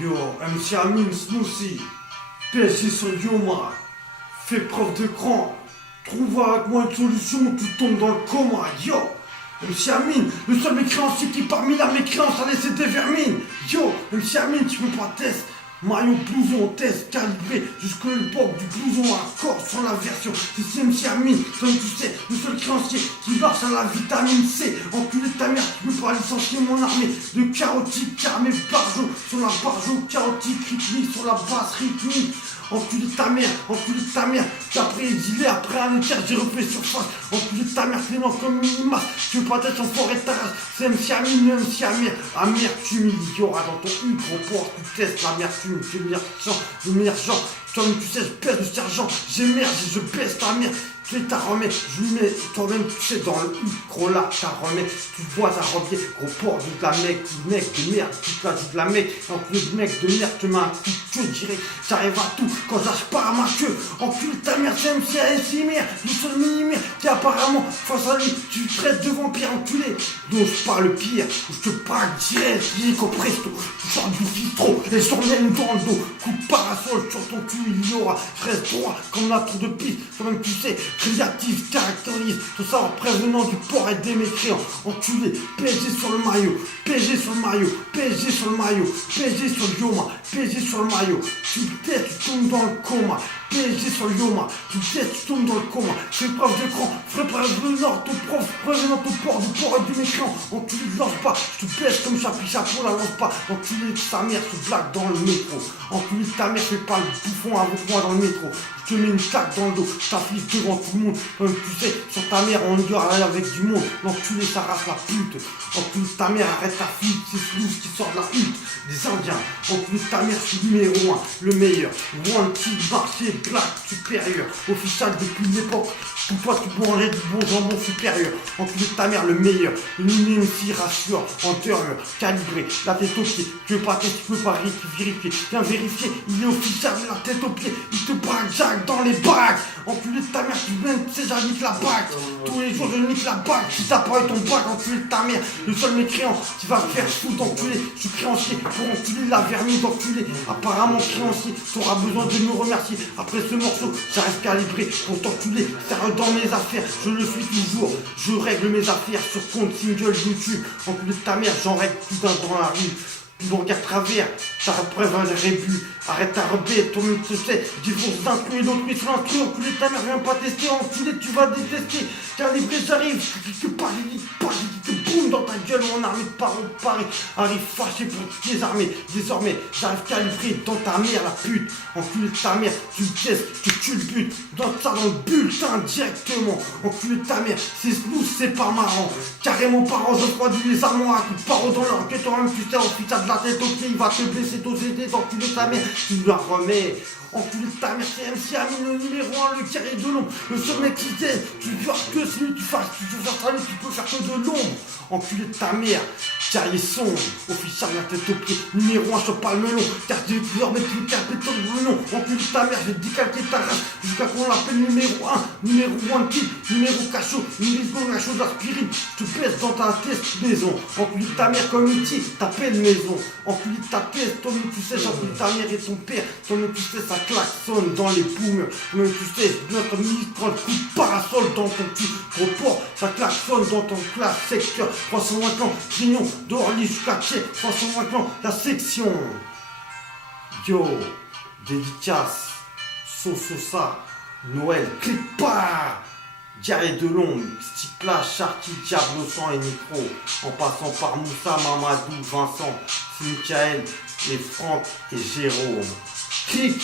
Yo, MC Amine Smoothie, PSG sur Yoma, fais preuve de cran, trouve avec moi une solution, tu tombes dans le coma, yo. MC Amine, le seul mécréancier qui parmi la mécréance a laissé des vermines. Yo, MC Amine, tu veux pas test? Maillot blouson, test calibré jusque le bord du blouson à corps sur la version. C'est MC Amine, comme tu sais, le seul créancier qui marche à la vitamine C. Enculé de ta mère, tu peux pas licencier mon armée de chaotique, car mes barjots sur la barjo chaotique rythmique, sur la basse rythmique. Enculé de ta mère, t'as pris exilé après un éther, j'ai refait surface. Enculé de ta mère, clément comme une limace, tu veux pas être en forêt de ta race. C'est MC Amine, MC Amir, amertume, il y aura dans ton U, gros porc, tu testes l'amertume, tu es le meilleur genre, toi-même tu sais, je pèse le sergent, j'émerge et je baisse ta mère. Tu ta remets, je lui mets toi-même, tu sais, dans le U, gros là, ta remets, tu vois ta robier, gros porc, de la mec de merde, tu te la de la mec, enculé de mec de merde, te mets un coup de queue direct, j'arrive à tout, quand j'arrive pas à ma queue, enculé de ta mère, c'est MC ASMR, du seul minimère, qui apparemment, face à lui, tu traites de vampire, enculé, n'ose pas le pire, je te braque direct, illico presto, tu sors du bistrot, et je t'emmène dans le dos, coup de parasol sur ton cul, il y aura, je reste droit, comme la tour de piste, toi-même tu sais, créatif, caractérise, tout ça en prévenant du porc et des mécréants. Enculé, PSG sur le maillot, PSG sur le maillot, PSG sur le maillot, PSG sur le Yoma, PSG sur le maillot. Tu têtes, tu tombes dans le coma. PSG sur le Yoma, tu têtes, tu tombes dans le coma. Fais preuve de cran, fais preuve de nord, ton prof, prévenant ton porc du porc et du mécréant. Enculé, lance pas, je te baisse comme chapi chapeau, la lance pas. Enculé de ta mère, se blague dans le métro. Enculé de ta mère, fais pas le bouffon avec moi dans le métro. Je te mets une claque dans le dos, je t'affiche devant tout le monde. Tu sais, sur ta mère, on y aura avec du monde. L'enculé, ça rase la pute. Enculé de ta mère, arrête ta fuite. C'est Flouze qui sort de la hutte des Indiens. Enculé de ta mère, je suis numéro 1, le meilleur. Wanted, marché, black, supérieur. Official depuis l'époque. Pour toi, tu peux enlever du bon jambon supérieur. Enculé de ta mère, le meilleur. Une ligne aussi rassure, antérieur, calibré, la tête aux pieds. Tu veux pas tester, tu peux pas vérifier. Viens vérifier, il est officiel, la tête aux pieds. Il te braque, Jacques, dans les bacs. Enculé de ta mère, tu viens, tu sais, j'habite la bac. Tous les jours, je nique la bac. Si t'as pas eu ton bac, enculé de ta mère, le seul mécréant qui va me faire foutre, enculé. Je suis créancier pour enculer la vermine d'enculé. Apparemment, créancier, t'auras besoin de me remercier. Après ce morceau, j'arrive calibré pour t'enculer. Sérieux dans mes affaires, je le suis toujours. Je règle mes affaires sur compte single YouTube. Enculé de ta mère, j'en règle plus d'un dans la rue. Tu me regardes travers, ça représente un rébut. Arrête ta rebelle, toi-même tu sais, divorce d'un coup et l'autre mais sur l'intrus, enculé de ta mère, viens pas tester, enculé, tu vas détester. Calibré, j'arrive, je te parle, je te boum dans ta gueule, mon armée de parole Paris. Arrive fâché pour te désarmer, désormais, j'arrive calibré dans ta mère, la pute. Enculé de ta mère, tu me testes, tu le but, dans ça dans le bulletin directement. Enculé de ta mère, c'est smooth, c'est pas marrant. Carrément parent, je crois du les armoires, coup de paro dans leur que toi-même tu sais, ensuite t'as de la tête au pied, il va te blesser, t'osséder, enculé de ta mère, tu la remets. Enculé de ta mère, c'est MC Amine, le numéro 1, le carré de l'ombre. Le seul mec qui t'aide, tu veux que celui tu fasses, tu veux faire travailler, tu peux faire que de l'ombre. Enculé de ta mère, carré sombre, officiel la tête au pied, numéro 1, je te parle melon, car tu veux leur mettre une carte béton de nom. Enculé de ta mère, je vais décalquer ta race, jusqu'à qu'on l'appelle numéro 1, numéro 1 type, numéro cachot, numéro cachot d'aspirine, je te pèse dans ta tête maison. Enculé de ta mère comme outil, t'appelles maison. Enculé de ta tête, toi-même tu sais, j'enculé de ta mère et ton père, toi-même tu sais, ça klaxonne dans les poumons. Toi-même tu sais, notre micro, le coup de parasol dans ton cul, gros porc, ça klaxonne dans ton classe secteur. 320 ans, grignon, d'Orly jusqu'à Tché, 320 ans, la section. Yo, dédicace, Sosa, Noël, clique pas. Diarrhée de l'ombre, Sticla, Charty, Diablo sang et Micro, en passant par Moussa, Mamadou, Vincent, Michael, et Franck et Jérôme. Clique.